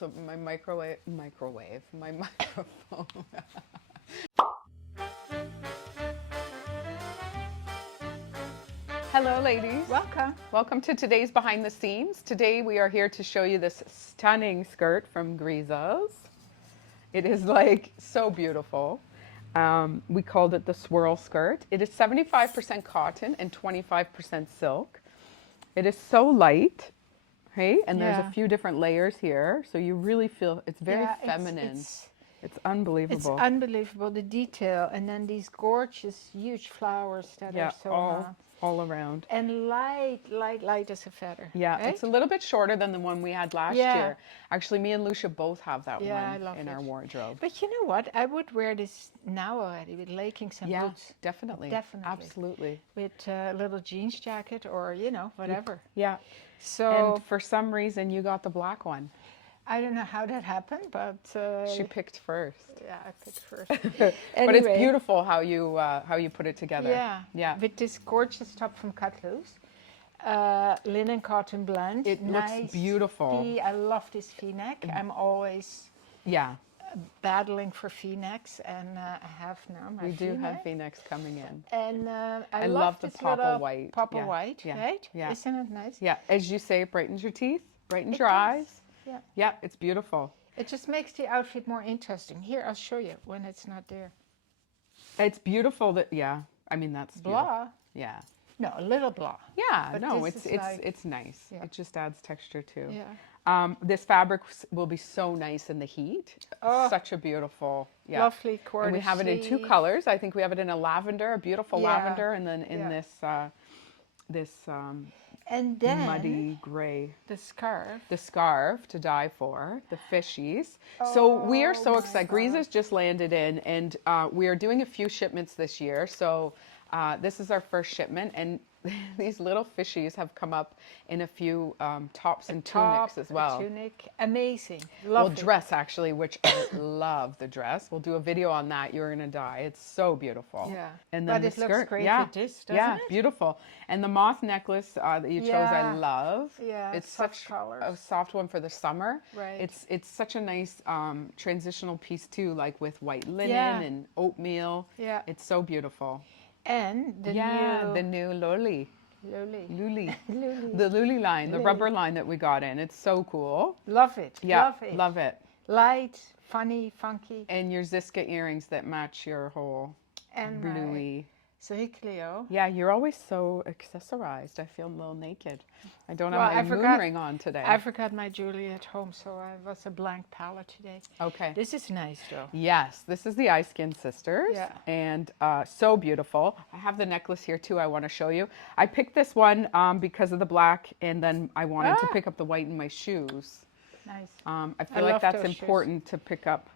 So my my microphone. Hello ladies. Welcome. Welcome to today's behind the scenes. Today we are here to show you this stunning skirt from Grizas. It is like so beautiful. We called it the Swirl Skirt. It is 75% cotton and 25% silk. It is so light. Hey, and there's a few different layers here, so you really feel it's very feminine. It's unbelievable. It's unbelievable, the detail, and then these gorgeous, huge flowers that are so all around. And light as a feather. Yeah, right? It's a little bit shorter than the one we had last year. Actually, me and Lousje both have that one I love in our wardrobe. But you know what? I would wear this now already with leggings and boots. Definitely. Absolutely. With a little jeans jacket or, whatever. Yeah. So, and for some reason, you got the black one. I don't know how that happened, but she picked first. Yeah, I picked first. Anyway. But it's beautiful how you put it together. Yeah. With this gorgeous top from Lousje, linen cotton blend. It looks beautiful. I love this V-neck. I'm always battling for V-necks, and I have now my V-neck. We do have V-necks coming in. And I love the purple white. Purple white, right? Yeah. Isn't it nice? Yeah, as you say, it brightens your teeth, brightens your eyes. Yeah, it's beautiful. It just makes the outfit more interesting. Here, I'll show you when it's not there. It's beautiful that, I mean, that's blah. Beautiful. Yeah. No, a little blah. Yeah, but no, it's nice. Yeah. It just adds texture too. Yeah. This fabric will be so nice in the heat. Oh, such a beautiful, lovely quarter. And we have it in two colors. I think we have it in a lavender, a beautiful lavender, and then in this and then muddy gray. The scarf. The scarf to die for, the fishies. So we are so excited. Grizas just landed in, and we are doing a few shipments this year. So this is our first shipment, and these little fishies have come up in a few tops and tunics as well. Tunic, amazing. Well, dress actually, which I love the dress. We'll do a video on that. You're gonna die. It's so beautiful. Yeah. And then but the it skirt, looks great with this, doesn't it? Beautiful. And the moth necklace that you chose, I love. Yeah. It's soft such colors. a soft one for the summer. Right. It's such a nice transitional piece too, like with white linen and oatmeal. Yeah. It's so beautiful. And the new Loli. Luli. The Luli line, the rubber line that we got in. It's so cool. Love it. Yeah, love it. Light, funny, funky. And your Ziska earrings that match your whole and bluey. Cleo. Yeah, you're always so accessorized. I feel a little naked. I don't have my moon ring on today. I forgot my jewelry at home, so I was a blank palette today. Okay. This is nice, though. Yes, this is the Eye Skin Sisters. Yeah. And so beautiful. I have the necklace here, too, I want to show you. I picked this one because of the black, and then I wanted to pick up the white in my shoes. Nice. I feel like that's important to pick up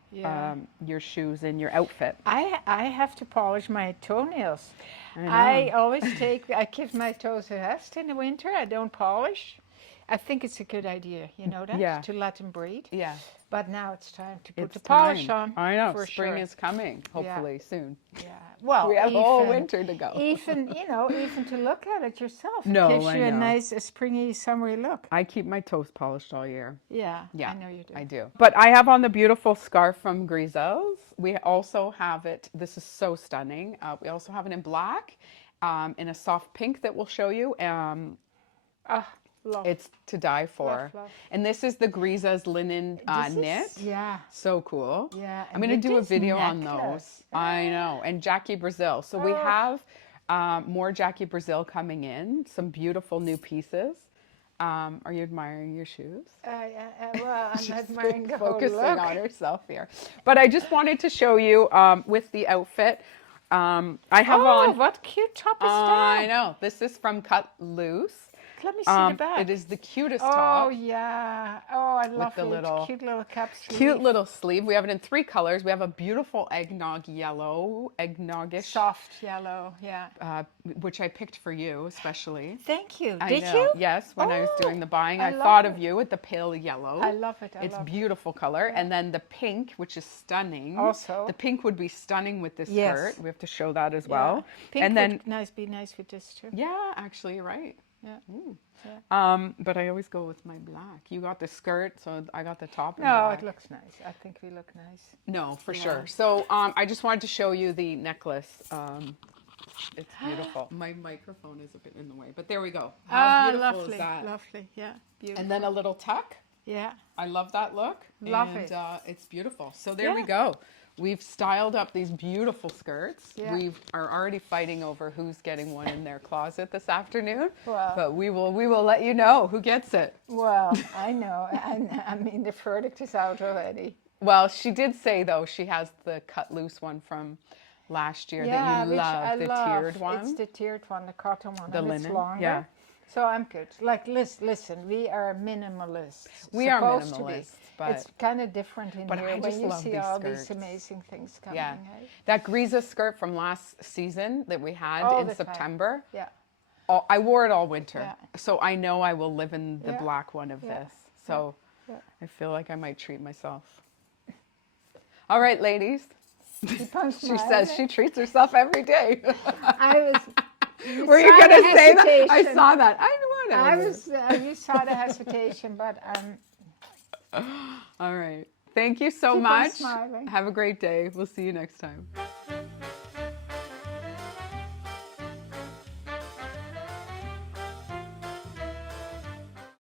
your shoes in your outfit. I have to polish my toenails. I always I give my toes a rest in the winter. I don't polish. I think it's a good idea, you know that? Yeah. To let them breathe. Yeah. But now it's time to put the polish on. I know. For Spring is coming, hopefully soon. Yeah. Well, we have all winter to go. Even to look at it yourself. No, it gives you a nice, springy, summery look. I keep my toes polished all year. Yeah. I know you do. I do. But I have on the beautiful scarf from Grizas. We also have it. This is so stunning. We also have it in black, in a soft pink that we'll show you. Love. It's to die for. Love. And this is the Grizas linen knit. So cool. Yeah. I'm going to do a video on those. I know. And Jackie Brazil. So we have more Jackie Brazil coming in. Some beautiful new pieces. Are you admiring your shoes? Well, I'm admiring the whole focusing look. on herself here. But I just wanted to show you with the outfit. I have on. What cute top is that? I know. This is from Lousje. Let me see the back. It is the cutest top. Oh, yeah. Oh, I love the it. Cute little cap sleeve. Cute little sleeve. We have it in 3 colors. We have a beautiful eggnog yellow, eggnoggish. Soft yellow, yeah. Which I picked for you, especially. Thank you. I Did know. you? Yes, when I was doing the buying. I love thought it. of you with the pale yellow. I love it. It's beautiful color. Yeah. And then the pink, which is stunning. Also. The pink would be stunning with this Yes. skirt. We have to show that as well. Pink and then would be nice with this, too. Yeah, actually, you're right. Yeah. But I always go with my black. You got the skirt, so I got the top in No, black. it looks nice. I think we look nice. No, for sure. So I just wanted to show you the necklace. It's beautiful. My microphone is a bit in the way, but there we go. How beautiful lovely, is that? lovely. Yeah, beautiful. And then a little tuck. Yeah. I love that look. Love and, it. It's beautiful. So there we go. We've styled up these beautiful skirts. Yeah. We are already fighting over who's getting one in their closet this afternoon. Wow. But we will let you know who gets it. Well, I know. I mean, the verdict is out already. Well, she did say though she has the cut loose one from last year that you love, the tiered one. It's the tiered one, the cotton one, The and linen, it's longer. yeah. So I'm good. Like, listen, we are minimalists. We are Supposed minimalists, to be. but It's kind of different in but here I when just you love see these all skirts. these amazing things coming. yeah, Eh? that Grizas skirt from last season that we had All in the time. September. Yeah. I wore it all winter, Yeah. so I know I will live in the Yeah. black one of Yeah. this. So Yeah. I feel like I might treat myself. All right, ladies. She says she treats herself every day. I was. Were you going to say that? I saw that. I know. I was. You saw the hesitation, but All right. Thank you so keep on much. smiling. Have a great day. We'll see you next time.